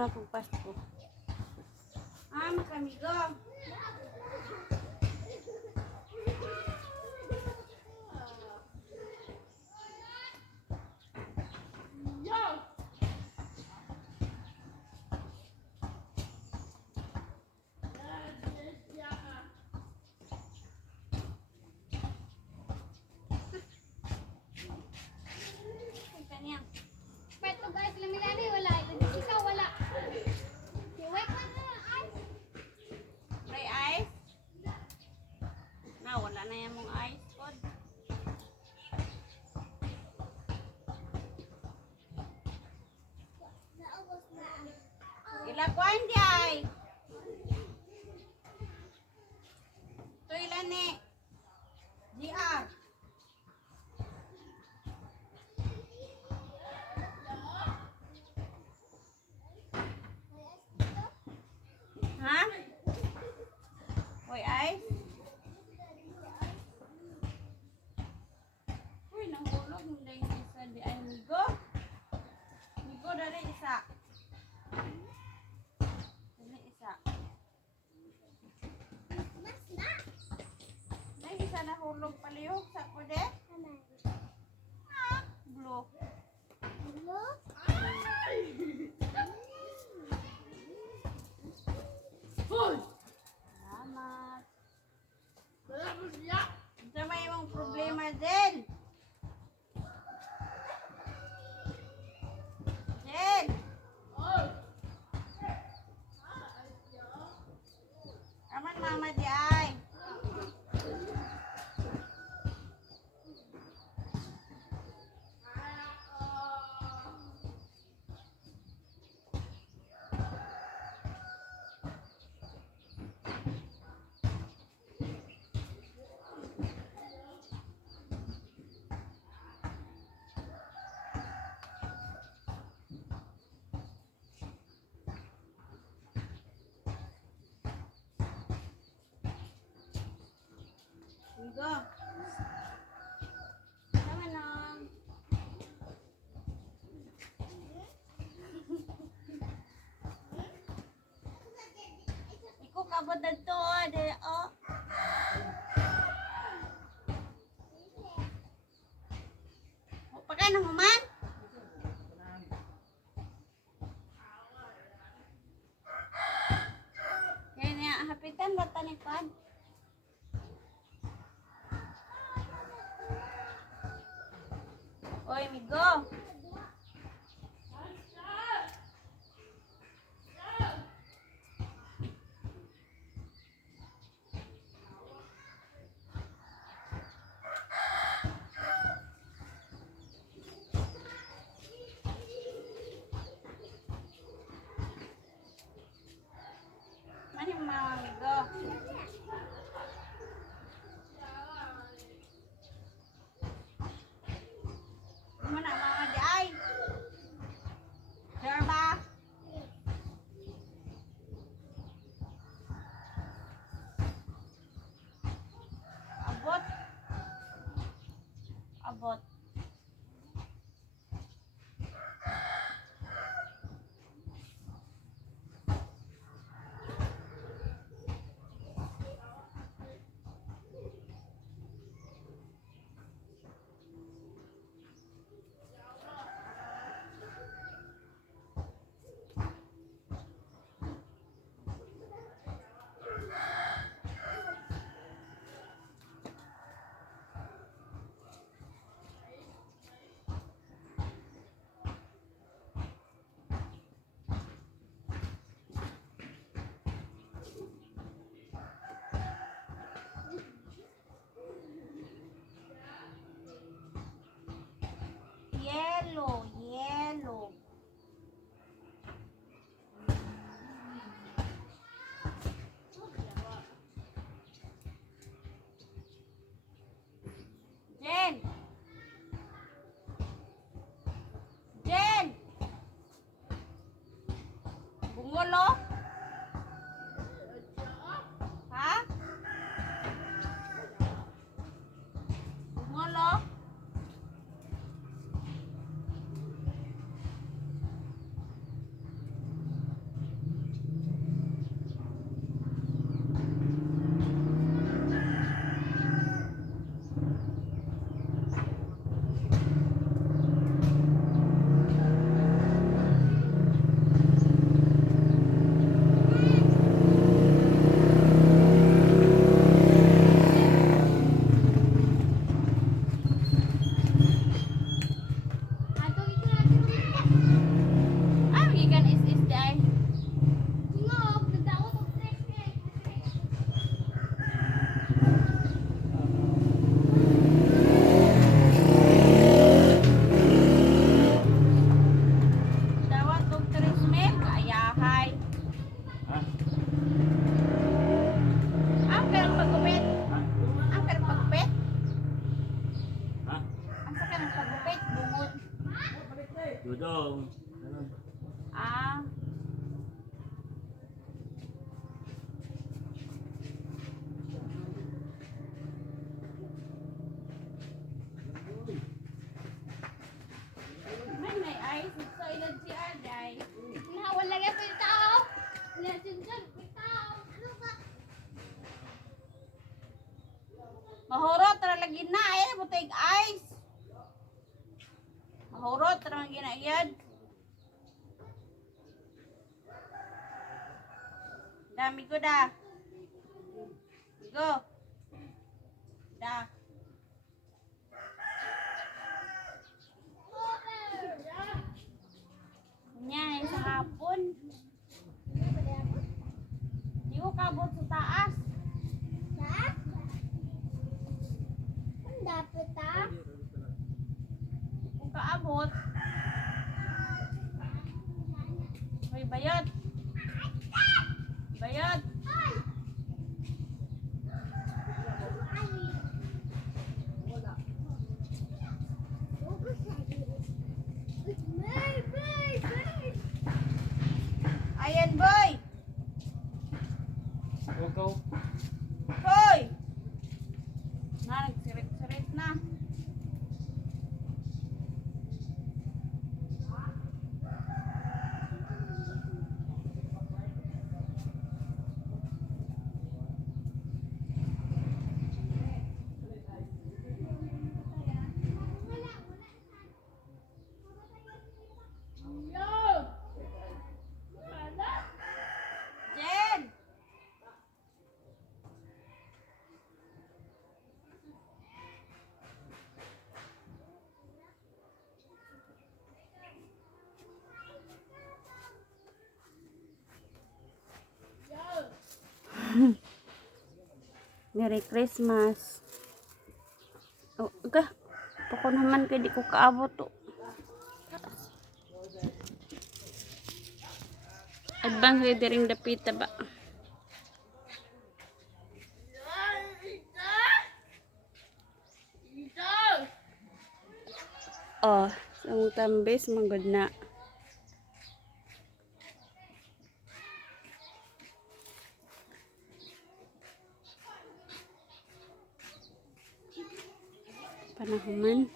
na pag Pasko. Mga kamigo. Peto guys, lamilani wala. Ikaw wala. Wait na na. May ice? Na, wala na yan mong ice pod. Ilakwan di ay. Ito ilan ni? GR. Ha? Uy, ice? Uy, nahulog. Hindi yung isa di ay migo. Migo dari isa. Dari isa. Dari isa nahulog palihog sa kude. Ha? Blue. Salamat. Ito may mong problema din. Jen! Aman mama di ay. Migo. Tama na. Iko kabot na to. Oh. Pagka na human? Kaya niya, hapitan ba tanipad? Oy, migo. Mani mga migo. Mana mama di ay. Sure ba? Abot. Abot. Dudong. Ano? Ah. May ice. So, ilan si Arday? Wala nga po yung tao. Wala dyan dyan. May tao. Ano ba? Mahurot, tara lagi na. Ayan, butay ice. Mahurot, tara lagi na yan. Dami ko da. Go. Da. Nya, sa hapon. Di ko kabot sa taas. Ha? Ang dapat ah? Kung kaabot. May bayad. Bayad. Ayan, boy. Go. Boy. Na, nagsirit-sirit na. Jen. Merry Christmas. Oh, okay. Pako naman kaya di ko kaabot to. Advance reading dapita ba? Oh, ang tambis manggod na. Panahuman.